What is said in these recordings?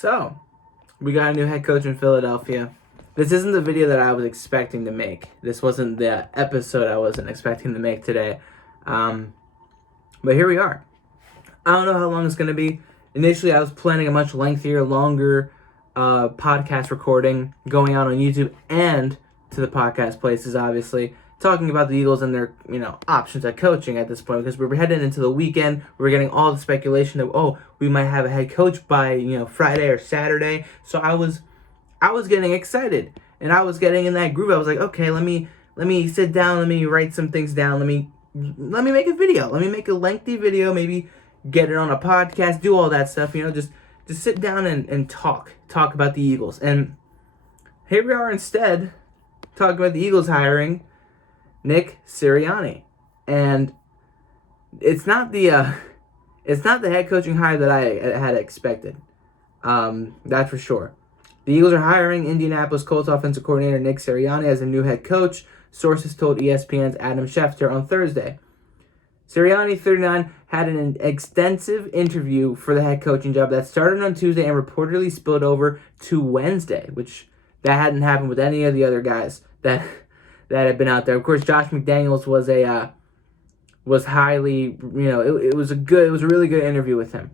So, we got a new head coach in Philadelphia. This isn't the video that I was expecting to make. This wasn't the episode I wasn't expecting to make today. But here we are. I don't know how long it's going to be. Initially, I was planning a much lengthier, longer podcast recording going out on YouTube and to the podcast places, obviously, talking about the Eagles and their, options at coaching at this point, because we were heading into the weekend. We were getting all the speculation that, we might have a head coach by, Friday or Saturday. So I was getting excited, and I was getting in that groove. I was like, okay, let me sit down, let me write some things down, let me make a video. Let me make a lengthy video, maybe get it on a podcast, do all that stuff, just sit down and talk about the Eagles. And here we are instead talking about the Eagles hiring Nick Sirianni. And it's not the head coaching hire that I had expected. That's for sure. The Eagles are hiring Indianapolis Colts offensive coordinator Nick Sirianni as a new head coach, sources told ESPN's Adam Schefter on Thursday. Sirianni, 39, had an extensive interview for the head coaching job that started on Tuesday and reportedly spilled over to Wednesday, which that hadn't happened with any of the other guys that had been out there. Of course, Josh McDaniels was highly, it was a really good interview with him.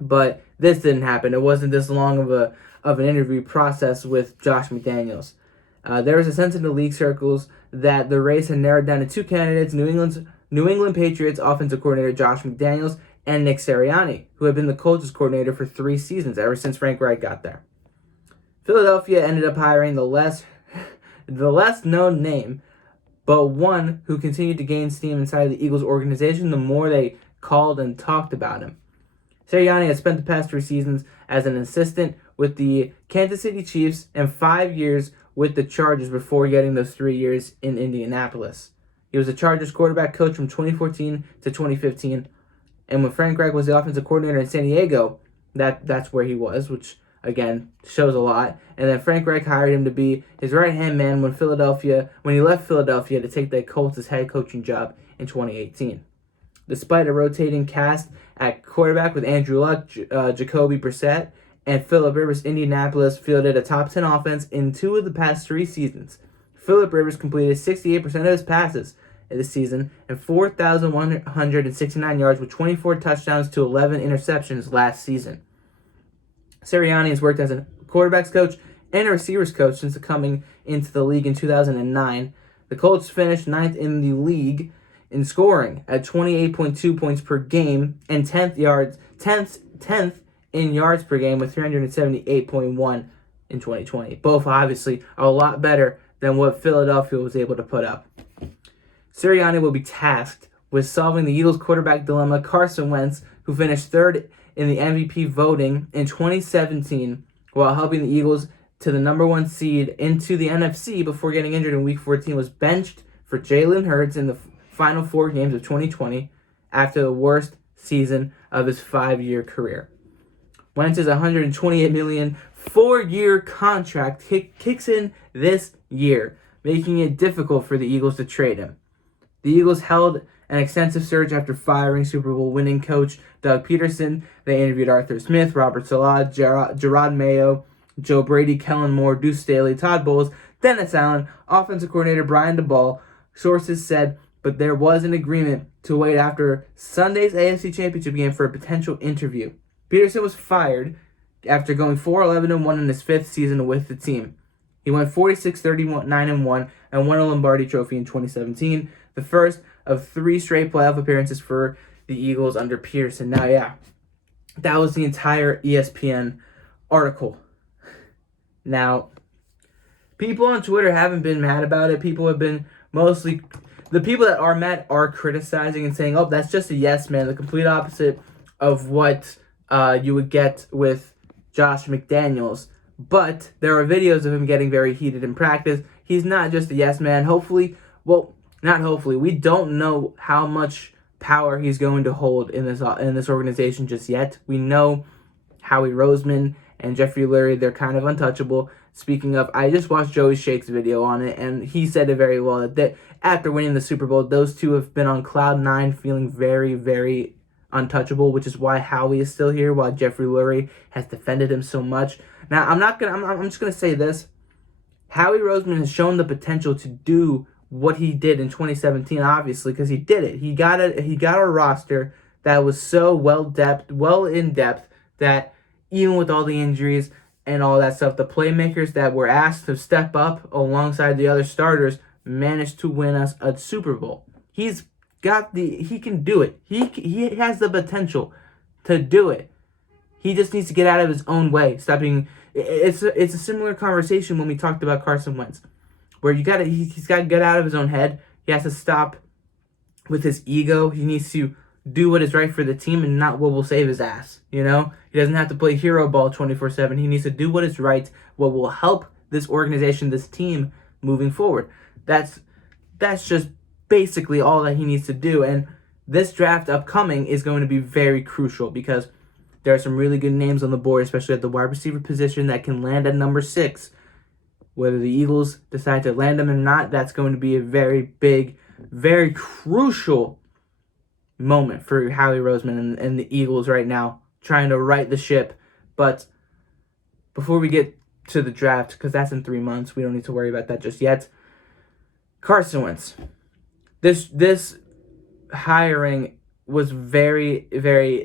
But this didn't happen. It wasn't this long of an interview process with Josh McDaniels. There was a sense in the league circles that the race had narrowed down to two candidates: New England Patriots offensive coordinator Josh McDaniels and Nick Sirianni, who had been the Colts' coordinator for 3 seasons, ever since Frank Reich got there. Philadelphia ended up hiring the less known name, but one who continued to gain steam inside of the Eagles organization the more they called and talked about him. Sirianni has spent the past 3 seasons as an assistant with the Kansas City Chiefs and 5 years with the Chargers before getting those 3 years in Indianapolis. He was the Chargers quarterback coach from 2014 to 2015, and when Frank Reich was the offensive coordinator in San Diego, that's where he was, which again shows a lot. And then Frank Reich hired him to be his right-hand man when he left Philadelphia to take the Colts' head coaching job in 2018. Despite a rotating cast at quarterback with Andrew Luck, Jacoby Brissett, and Phillip Rivers, Indianapolis fielded a top 10 offense in 2 of the past 3 seasons. Phillip Rivers completed 68% of his passes this season and 4,169 yards with 24 touchdowns to 11 interceptions last season. Sirianni has worked as a quarterbacks coach and a receivers coach since coming into the league in 2009. The Colts finished 9th in the league in scoring at 28.2 points per game and 10th in yards per game with 378.1 in 2020. Both obviously a lot better than what Philadelphia was able to put up. Sirianni will be tasked with solving the Eagles' quarterback dilemma. Carson Wentz, who finished 3rd in the MVP voting in 2017 while helping the Eagles to the number 1 seed into the NFC before getting injured in Week 14, was benched for Jalen Hurts in the final 4 games of 2020 after the worst season of his 5-year career. Wentz's $128 million 4-year contract kicks in this year, making it difficult for the Eagles to trade him. The Eagles held an extensive search after firing Super Bowl winning coach Doug Peterson. They interviewed Arthur Smith, Robert Saleh, Gerard Mayo, Joe Brady, Kellen Moore, Deuce Staley, Todd Bowles, Dennis Allen, offensive coordinator Brian DeBall. Sources said, but there was an agreement to wait after Sunday's AFC Championship game for a potential interview. Peterson was fired after going 4-11-1 in his 5th season with the team. He went 46-39-1 and won a Lombardi Trophy in 2017, the first of 3 straight playoff appearances for the Eagles under Peterson. Now, that was the entire ESPN article. Now, people on Twitter haven't been mad about it. People have been mostly... The people that are mad are criticizing and saying, that's just a yes man, the complete opposite of what you would get with Josh McDaniels. But there are videos of him getting very heated in practice. He's not just a yes man. Not hopefully. We don't know how much power he's going to hold in this organization just yet. We know Howie Roseman and Jeffrey Lurie, they're kind of untouchable. Speaking of, I just watched Joey Shake's video on it, and he said it very well, that after winning the Super Bowl, those two have been on cloud 9, feeling very, very untouchable, which is why Howie is still here, while Jeffrey Lurie has defended him so much. Now, I'm just gonna say this: Howie Roseman has shown the potential to do what he did in 2017, obviously, because he did it. He got a roster that was so well in depth that even with all the injuries and all that stuff, the playmakers that were asked to step up alongside the other starters managed to win us a Super Bowl. He can do it. He has the potential to do it. He just needs to get out of his own way. Stop being. It's a similar conversation when we talked about Carson Wentz, where he's got to get out of his own head. He has to stop with his ego. He needs to do what is right for the team and not what will save his ass. You know, he doesn't have to play hero ball 24/7. He needs to do what is right, what will help this organization, this team moving forward. That's just basically all that he needs to do. And this draft upcoming is going to be very crucial because there are some really good names on the board, especially at the wide receiver position, that can land at number 6. Whether the Eagles decide to land him or not, that's going to be a very big, very crucial moment for Howie Roseman and the Eagles right now, trying to right the ship. But before we get to the draft, because that's in 3 months, we don't need to worry about that just yet. Carson Wentz. This hiring was very, very,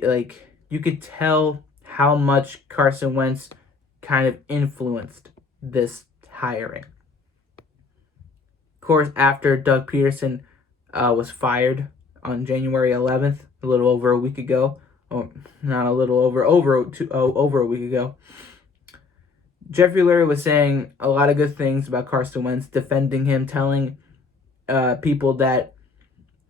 you could tell how much Carson Wentz kind of influenced this hiring. Of course, after Doug Peterson was fired on January 11th, a little over a week ago, or not a little over a week ago, Jeffrey Lurie was saying a lot of good things about Carson Wentz, defending him, telling people that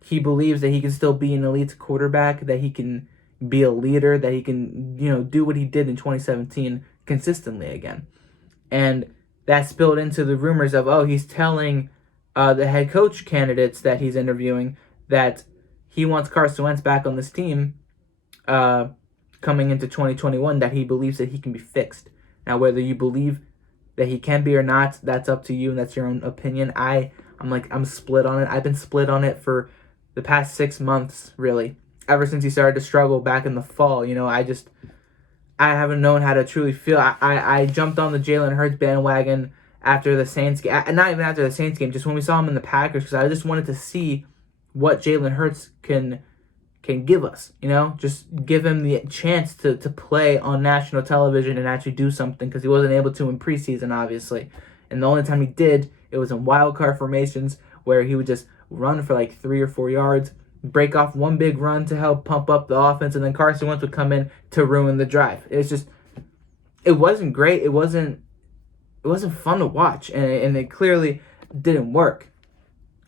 he believes that he can still be an elite quarterback, that he can be a leader, that he can, do what he did in 2017 consistently again. And that spilled into the rumors of, he's telling the head coach candidates that he's interviewing that he wants Carson Wentz back on this team coming into 2021, that he believes that he can be fixed. Now, whether you believe that he can be or not, that's up to you, and that's your own opinion. I'm split on it. I've been split on it for the past 6 months, really. Ever since he started to struggle back in the fall, I haven't known how to truly feel. I jumped on the Jalen Hurts bandwagon after the Saints game. Not even after the Saints game, just when we saw him in the Packers, because I just wanted to see what Jalen Hurts can give us. Just give him the chance to play on national television and actually do something, because he wasn't able to in preseason, obviously. And the only time he did, it was in wild card formations where he would just run for 3 or 4 yards, break off one big run to help pump up the offense, and then Carson Wentz would come in to ruin the drive. It wasn't great. It wasn't fun to watch, and it clearly didn't work.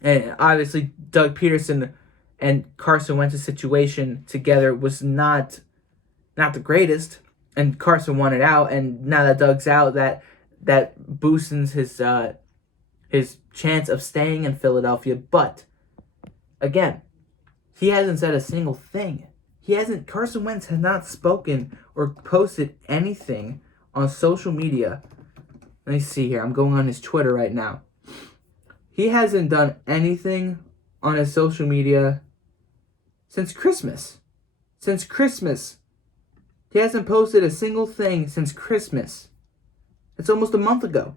And obviously, Doug Peterson and Carson Wentz's situation together was not the greatest, and Carson wanted out, and now that Doug's out, that boosts his chance of staying in Philadelphia. But again, he hasn't said a single thing. Carson Wentz has not spoken or posted anything on social media. Let me see here. I'm going on his Twitter right now. He hasn't done anything on his social media since Christmas. He hasn't posted a single thing since Christmas. It's almost a month ago.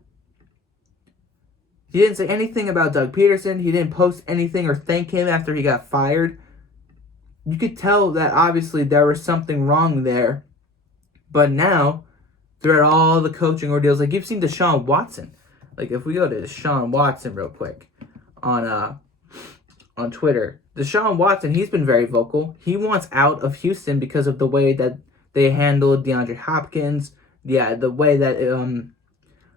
He didn't say anything about Doug Peterson. He didn't post anything or thank him after he got fired. You could tell that obviously there was something wrong there. But now, throughout all the coaching ordeals, you've seen Deshaun Watson. If we go to Deshaun Watson real quick on Twitter, Deshaun Watson, he's been very vocal. He wants out of Houston because of the way that they handled DeAndre Hopkins. Yeah, the way that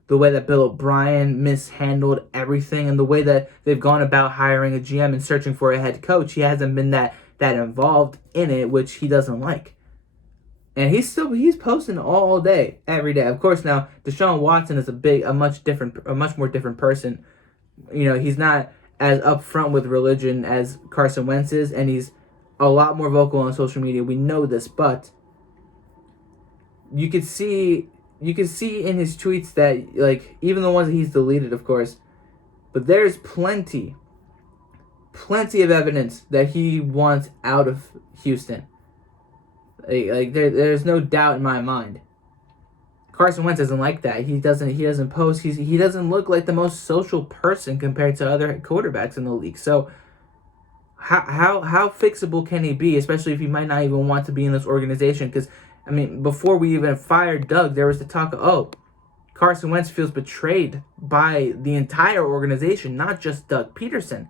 Bill O'Brien mishandled everything, and the way that they've gone about hiring a GM and searching for a head coach. He hasn't been that involved in it, which he doesn't like. And he's posting all day, every day. Of course, now Deshaun Watson is a much more different person. He's not as upfront with religion as Carson Wentz is, and he's a lot more vocal on social media. We know this, but you could see in his tweets that, even the ones that he's deleted, of course, but there's plenty of evidence that he wants out of Houston. There's no doubt in my mind. Carson Wentz isn't like that. He doesn't post. He doesn't look like the most social person compared to other quarterbacks in the league. So how fixable can he be, especially if he might not even want to be in this organization? Because I mean, before we even fired Doug, there was the talk of, oh, Carson Wentz feels betrayed by the entire organization, not just Doug Peterson,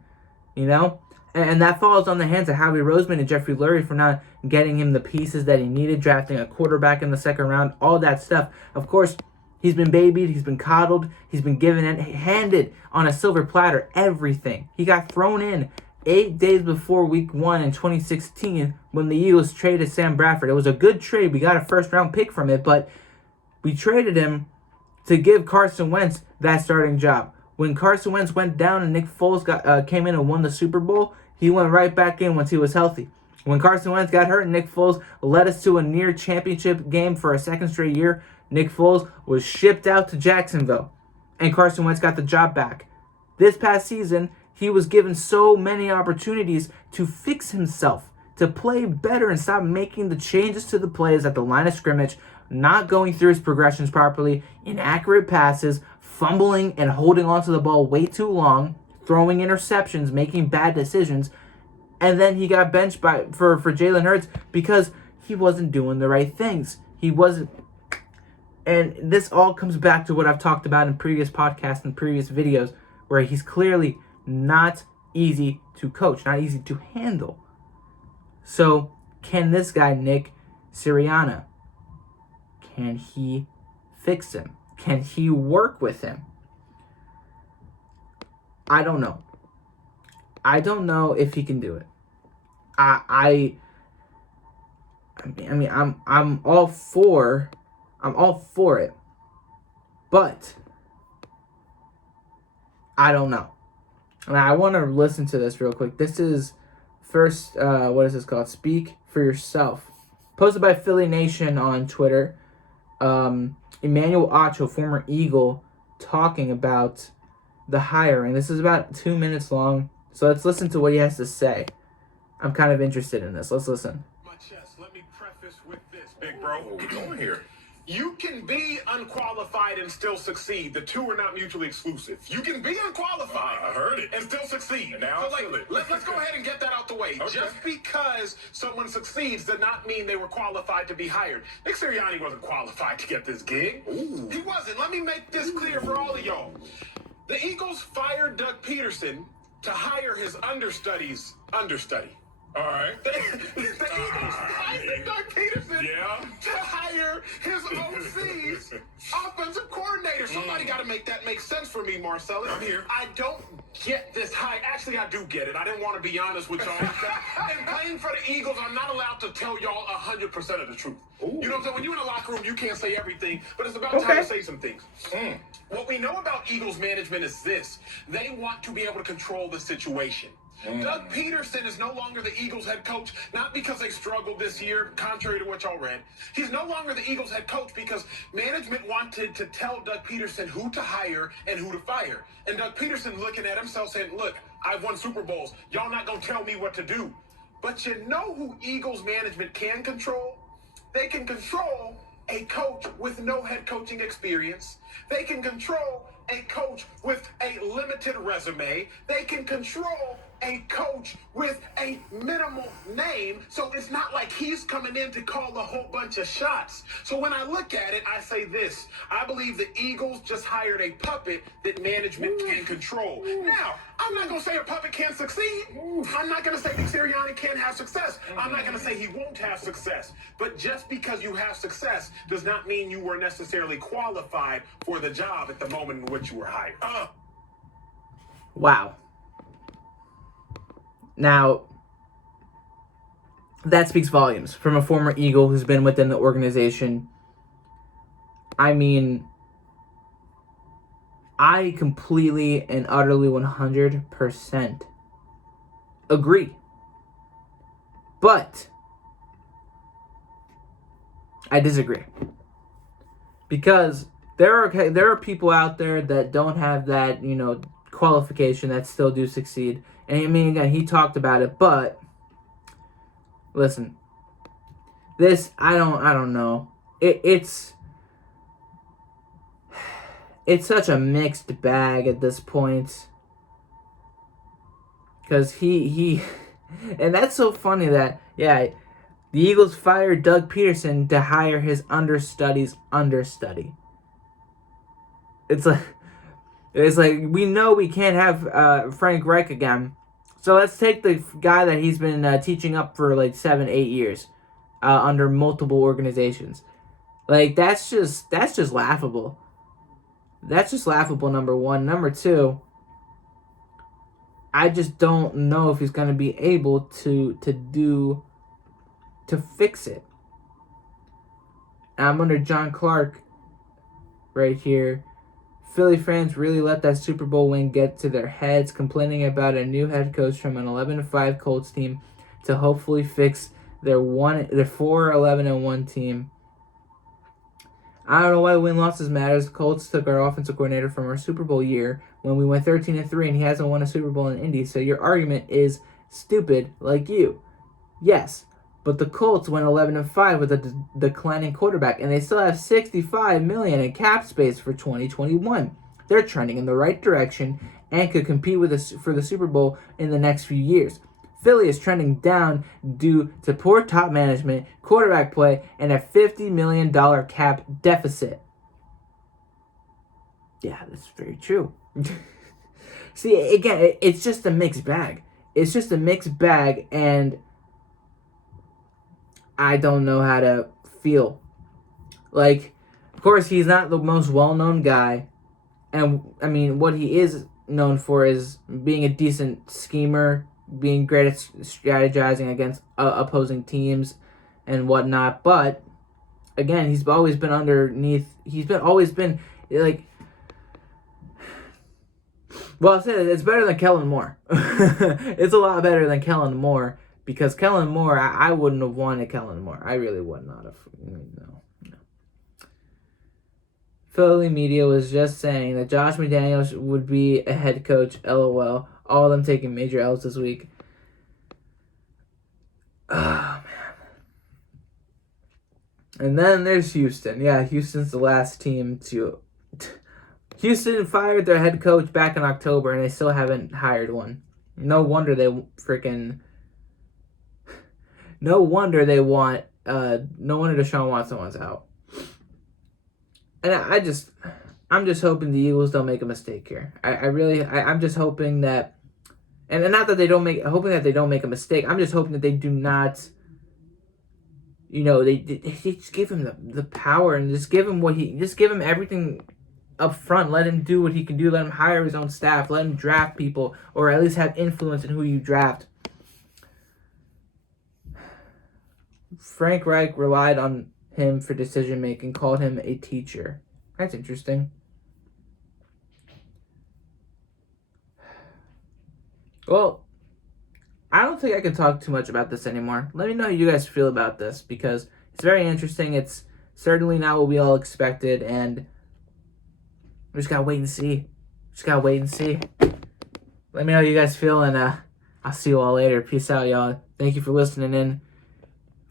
you know? And that falls on the hands of Howie Roseman and Jeffrey Lurie for not getting him the pieces that he needed, drafting a quarterback in the second round, all that stuff. Of course, he's been babied, he's been coddled, he's been given and handed on a silver platter everything. He got thrown in 8 days before week 1 in 2016 when the Eagles traded Sam Bradford. It was a good trade. We got a first-round pick from it, but we traded him to give Carson Wentz that starting job. When Carson Wentz went down and Nick Foles came in and won the Super Bowl, he went right back in once he was healthy. When Carson Wentz got hurt and Nick Foles led us to a near championship game for a second straight year, Nick Foles was shipped out to Jacksonville, and Carson Wentz got the job back. This past season, he was given so many opportunities to fix himself, to play better and stop making the changes to the plays at the line of scrimmage, not going through his progressions properly, inaccurate passes, fumbling and holding onto the ball way too long, throwing interceptions, making bad decisions, and then he got benched for Jalen Hurts because he wasn't doing the right things. He wasn't. And this all comes back to what I've talked about in previous podcasts and previous videos, where he's clearly not easy to coach, not easy to handle. So, can this guy, Nick Sirianni, can he fix him? Can he work with him? I don't know. I don't know if he can do it. I mean, I'm all for it, but I don't know. And I want to listen to this real quick. This is first. What is this called? Speak for Yourself. Posted by Philly Nation on Twitter. Emmanuel Ogbah, former Eagle, talking about the hiring. This is about 2 minutes long, so let's listen to what he has to say. I'm kind of interested in this. Let's listen. My chest. Let me preface with this, big bro. What are we doing here? You can be unqualified and still succeed. The two are not mutually exclusive. You can be unqualified. I heard it. And still succeed. And now let's go ahead and get that out the way. Okay. Just because someone succeeds does not mean they were qualified to be hired. Nick Sirianni wasn't qualified to get this gig. Ooh. He wasn't. Let me make this clear for all of y'all. The Eagles fired Doug Peterson to hire his understudy's understudy. All right. The Eagles hired Doug Peterson to hire his OC's offensive coordinator. Somebody got to make that make sense for me, Marcellus. I'm here. I don't get this hire. Actually, I do get it. I didn't want to be honest with y'all. And playing for the Eagles, I'm not allowed to tell y'all 100% of the truth. Ooh. You know what I'm saying? When you're in a locker room, you can't say everything, but it's about time to say some things. What we know about Eagles management is this. They want to be able to control the situation. Doug Peterson is no longer the Eagles head coach, not because they struggled this year, contrary to what y'all read. He's no longer the Eagles head coach because management wanted to tell Doug Peterson who to hire and who to fire. And Doug Peterson looking at himself saying, look, I've won Super Bowls. Y'all not going to tell me what to do. But you know who Eagles management can control? They can control a coach with no head coaching experience. They can control a coach with a limited resume. They can control a coach with a minimal name. So it's not like he's coming in to call a whole bunch of shots. So when I look at it, I say this. I believe the Eagles just hired a puppet that management can control. Now, I'm not going to say a puppet can't succeed. I'm not going to say Nick Sirianni can't have success. I'm not going to say he won't have success. But just because you have success does not mean you were necessarily qualified for the job at the moment in which you were hired. Wow. Now, that speaks volumes from a former Eagle who's been within the organization. I mean, I completely and utterly 100% agree. But I disagree. Because there are people out there that don't have that, qualification that still do succeed. And I mean, again, he talked about it, but listen, This, I don't know. It's such a mixed bag at this point. Because he and that's so funny that, yeah, the Eagles fired Doug Peterson to hire his understudy's understudy. It's like we know we can't have Frank Reich again, so let's take the guy that he's been teaching up for like 7-8 years, under multiple organizations. Like that's just laughable. That's just laughable. Number one. Number two, I just don't know if he's gonna be able to fix it. I'm under John Clark right here. Philly fans really let that Super Bowl win get to their heads, complaining about a new head coach from an 11-5 Colts team to hopefully fix their 4-11-1 team. I don't know why win-losses matters. The Colts took our offensive coordinator from our Super Bowl year when we went 13-3 and he hasn't won a Super Bowl in Indy, so your argument is stupid like you. Yes, but the Colts went 11-5 with a declining quarterback, and they still have $65 million in cap space for 2021. They're trending in the right direction and could compete for the Super Bowl in the next few years. Philly is trending down due to poor top management, quarterback play, and a $50 million cap deficit. Yeah, that's very true. See, again, it's just a mixed bag. It's just a mixed bag, and I don't know how to feel. Like, of course, he's not the most well-known guy. And, I mean, what he is known for is being a decent schemer, being great at strategizing against opposing teams and whatnot. But, again, he's always been underneath. Always been, like... Well, I'll say that it's better than Kellen Moore. It's a lot better than Kellen Moore. Because Kellen Moore, I wouldn't have wanted Kellen Moore. I really would not have. No. Philly media was just saying that Josh McDaniels would be a head coach. LOL. All of them taking major L's this week. Oh, man. And then there's Houston. Yeah, Houston's the last team to... Houston fired their head coach back in October, and they still haven't hired one. No wonder they freaking... No wonder Deshaun Watson wants out. And I'm just hoping the Eagles don't make a mistake here. I'm just hoping that, and not that they don't make, hoping that they don't make a mistake. I'm just hoping that they do not, they just give him the power and just give him everything up front. Let him do what he can do. Let him hire his own staff. Let him draft people, or at least have influence in who you draft. Frank Reich relied on him for decision-making, called him a teacher. That's interesting. Well, I don't think I can talk too much about this anymore. Let me know how you guys feel about this, because it's very interesting. It's certainly not what we all expected, and we just gotta wait and see. Let me know how you guys feel, and I'll see you all later. Peace out, y'all. Thank you for listening in.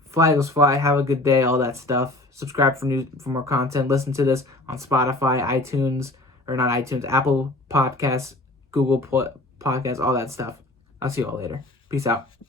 Fly Eagles Fly. Have a good day. All that stuff. Subscribe for more content. Listen to this on Spotify, Apple Podcasts, Google Podcasts, all that stuff. I'll see you all later. Peace out.